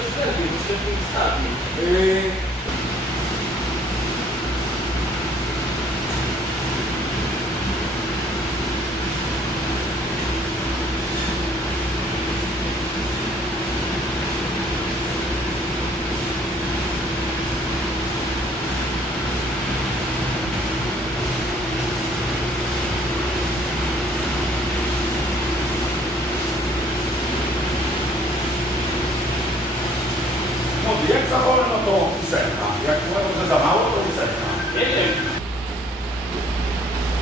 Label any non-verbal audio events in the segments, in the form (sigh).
przed siebie, przed nim stawili.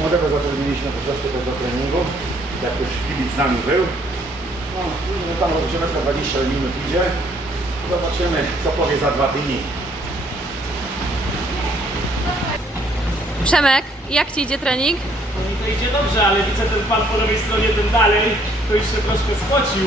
Młodego zatrudniliśmy po prostu do treningu. Jak już kibic z nami był. No, no tam rozgrzeweczka 20 minut idzie. Zobaczymy, co powie za dwa dni. Przemek, jak ci idzie trening? No to idzie dobrze, ale widzę ten pan po lewej stronie, ten dalej, to już się troszkę spocił.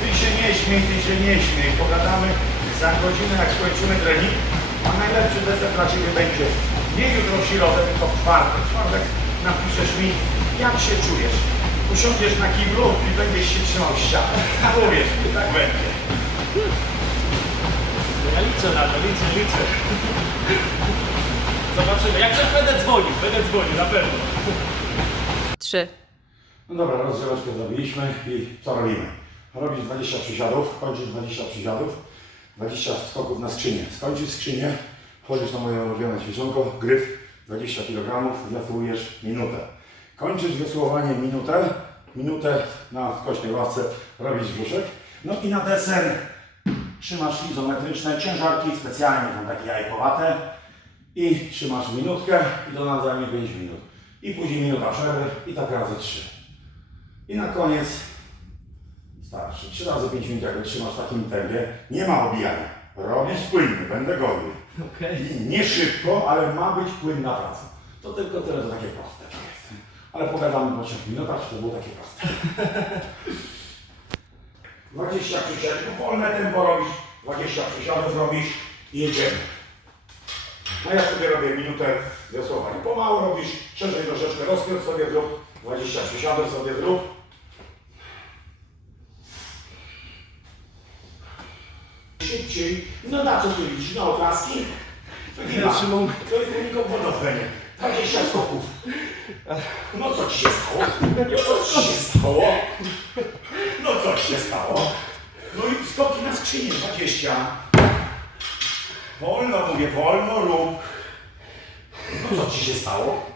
Ty się nie śmiej, ty się nie śmiej. Pogadamy za godzinę, jak skończymy trening. A najlepszy deser dla Ciebie będzie nie jutro w środę, tylko w czwartek. W czwartek napiszesz mi, jak się czujesz. Usiądziesz na kiblu i będziesz się trzymał ściany. Uwierz mi, tak będzie. No ja liczę na to, liczę, liczę. Zobaczymy. Jak coś będę dzwonił, będę dzwonił, na pewno. Trzy. No dobra, rozgrzeweczkę zrobiliśmy i co robimy? Robić 20 przysiadów, kończyć 20 przysiadów, 20 skoków na skrzynię. Skończysz skrzynię, chodzisz na moje ulubione ćwiczonko, gryf 20 kg, wiosłujesz minutę. Kończysz wiosłowanie minutę, minutę na skośnej ławce robisz brzuszek. No i na deser trzymasz izometryczne ciężarki, specjalnie są takie jajkowate i trzymasz minutkę i to nam zajmie 5 minut. I później minuta przerwy i tak razy 3. I na koniec starszy. 3 razy 5 minut, jak trzymasz w takim tempie, nie ma obijania. Robisz płynnie, będę golił. Okej. I Nie szybko, ale ma być płynna praca. To tylko tyle, to takie proste. to jest. Ale pogadamy po 3 minutach, to było takie proste. 20 przysiadów, wolne tempo robisz, 20 przysiadów robisz i jedziemy. No ja sobie robię minutę wiosłowań. Pomału robisz, szerzej troszeczkę rozkręt sobie zrób, 20 przysiadów sobie zrób. Szybciej. No na co ty liczysz? Na oklaski? To nie ma. To jest nikomfortowe. 20 skoków. No co ci się stało? No co ci się stało? No co ci się stało? No i skoki na skrzynię 20. Wolno mówię, wolno rób. No co ci się stało?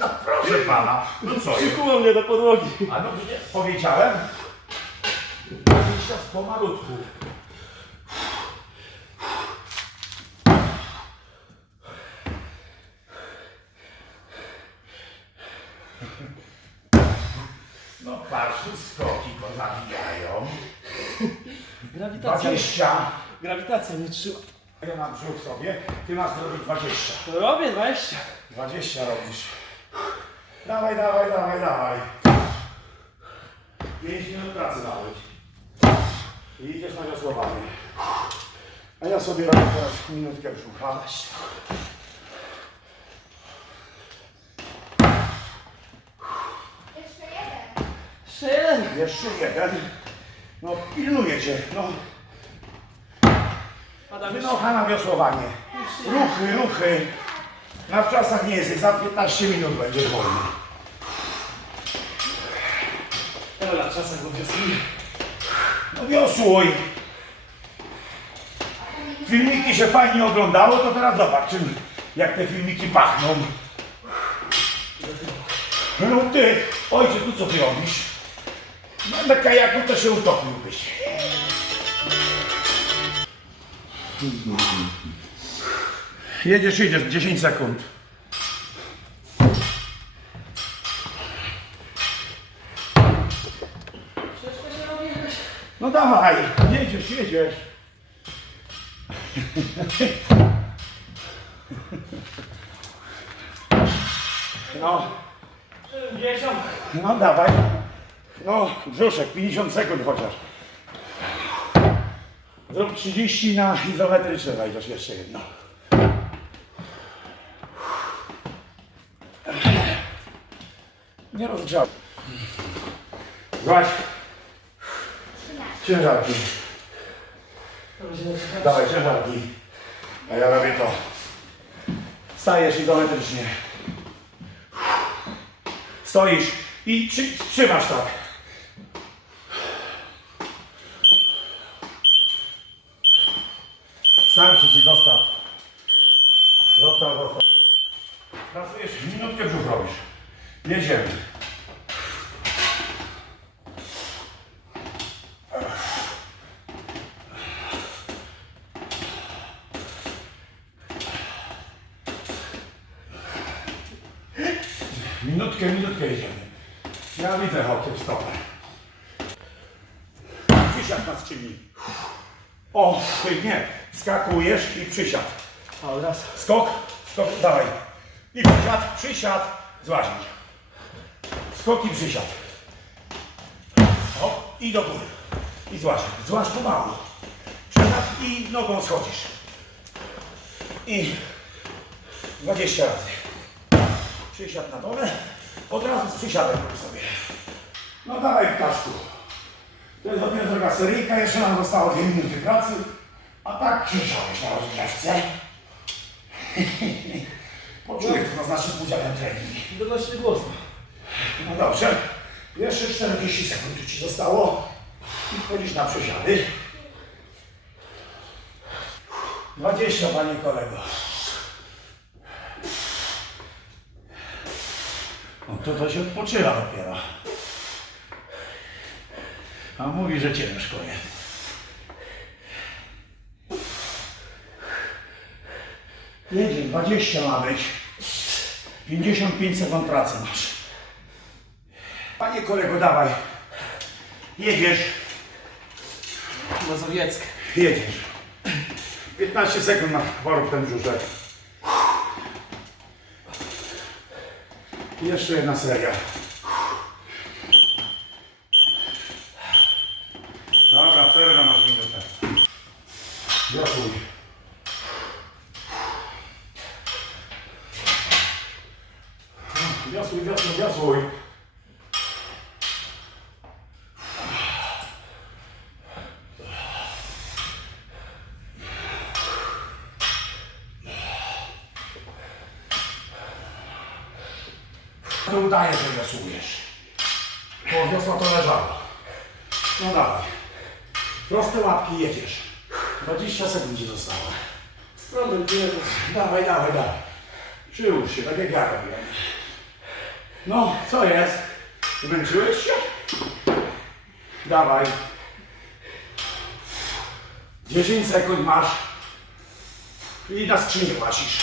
No proszę pana, no co jest? Przykuło mnie do podłogi. A no powiedziałem? 20 pomalutku. No patrz, tu skoki go nawijają. (laughs) Grawitacja. 20. Grawitacja nie trzyma. Ja na brzuch sobie, ty masz zrobić 20. Robię 20. 20 robisz. Dawaj, dawaj, dawaj, dawaj. 5 minut pracy dałeś. I idziesz na wiosłowanie. A ja sobie robię teraz minutkę brzucha. Jeden. Jeszcze jeden. No pilnuję cię. No, Adam, wynocha na wiosłowanie. Ruchy, ruchy. Na wczasach nie jesteś. Za 15 minut będziesz wolny. Dobra, czasem go wiosuję. No wiosłuj. Filmiki się fajnie oglądało, to teraz zobacz, czym, jak te filmiki pachną. No ty, ojcze, tu co ty robisz? No na kajaku to się utopiłbyś. Jedziesz, jedziesz, 10 sekund. No dawaj, jedziesz, jedziesz. No, 70. no dawaj. No, brzuszek, 50 sekund chociaż. Zrób 30 na izometryczne, zajdziesz jeszcze jedno. Nie rozgrzał. Złaś. Ciężarki. Dawaj ciężarki. A ja robię to. Stajesz izometrycznie. Stoisz i trzymasz tak. Starczy ci, zostaw. Zostaw, zostaw. Pracujesz, minutkę brzuch robisz. Jedziemy. Minutkę, minutkę jedziemy. Ja widzę hokiem stopę. Przysiad na skrzyni. O, ty nie. Skakujesz i przysiad. O, raz. Skok, skok, dawaj. I przysiad, przysiad, złazisz. Skok i przysiad. O, i do góry. I złazisz. Złaź pomału. Przysiad i nogą schodzisz. I 20 razy. Przysiad na dole. Od razu z przysiadem sobie. No dawaj ptaszku. To jest dopiero druga seryjka, jeszcze nam zostało 2 minuty pracy. A tak krzyczałeś na rozgrzewce. (laughs) Poczuję, to znaczy z udziałem treningu. Donośny głos. No dobrze. Jeszcze 40 sekund tu ci zostało. I wchodzisz na przesiady. 20, panie kolego. No to to się odpoczywa dopiero. A mówi, że ciężko jest. Jedzie, 20 ma być. 55 sekund pracy masz. Panie kolego, dawaj. Jedziesz, Mazowiecka. jedziesz. 15 sekund na porób ten brzuszek. I Jeszcze jedna seria. Dobra, przerwa masz minutę. Wiosłuj. Wiosłuj, wiosłuj, wiosłuj. To udaje, że wiosłujesz. Bo wiosła to leżało. No dawaj. Proste łapki jedziesz. 20 sekund ci zostało. Bierzesz. Dawaj, dawaj, dawaj. Przyłóż się, tak jak ja robiłem. No, co jest? Zmęczyłeś się? Dawaj. 10 sekund masz. I na skrzynię łasisz.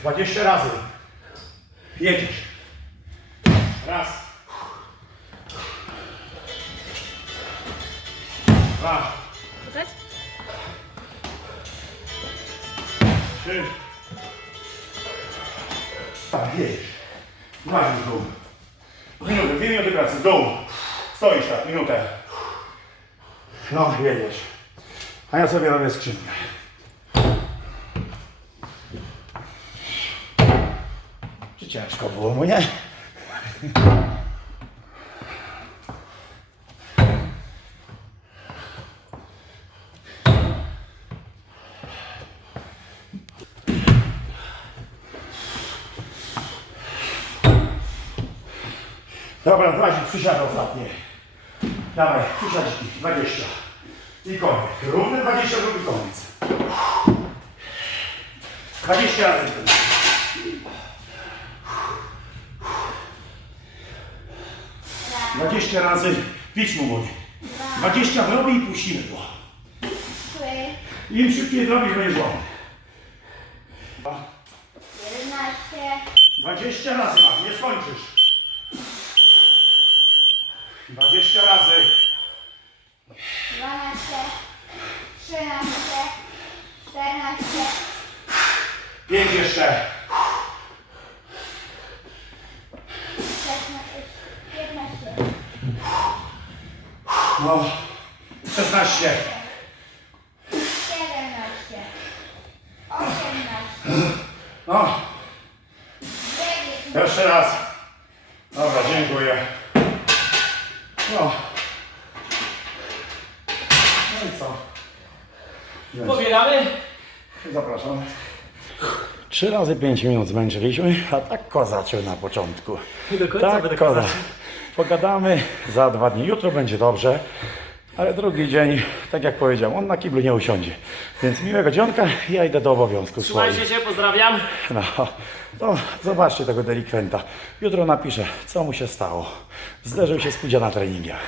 20 razy. Jedziesz. Raz. Dwa. Słuchać? Trzy. Tak, jedziesz. Łazisz w dół. Minutę, dwie minuty pracy, w dół. Stoisz tak, minutę. No, jedziesz. A ja sobie robię skrzynkę. Ciężko było mu, nie? Dobra, dwa przysiady ostatnie. Dawaj, przysiadki, 20. I koniec. Równy 20, drugi koniec. 20 razy. Dwadzieścia razy pić mu wody. Dwadzieścia zrobi i puścimy go. Im szybciej zrobisz, będzie łomny. 11, Dwadzieścia razy masz, nie skończysz. Dwadzieścia razy. 12, 13, 14, Pięć jeszcze. O, 16. 17. 18. No. 9. Jeszcze raz. Dobra, dziękuję. No. No i co? Pobieramy? Zapraszam. Trzy razy pięć minut zmęczyliśmy, a tak kozaczył na początku. I do końca tak kozaczył. Pogadamy za dwa dni. Jutro będzie dobrze, ale drugi dzień, tak jak powiedział, on na kiblu nie usiądzie. Więc miłego dzionka, ja idę do obowiązków swoich. Trzymajcie się, pozdrawiam. No, to zobaczcie tego delikwenta. Jutro napiszę, co mu się stało. Zderzył się z Pudzia na treningach.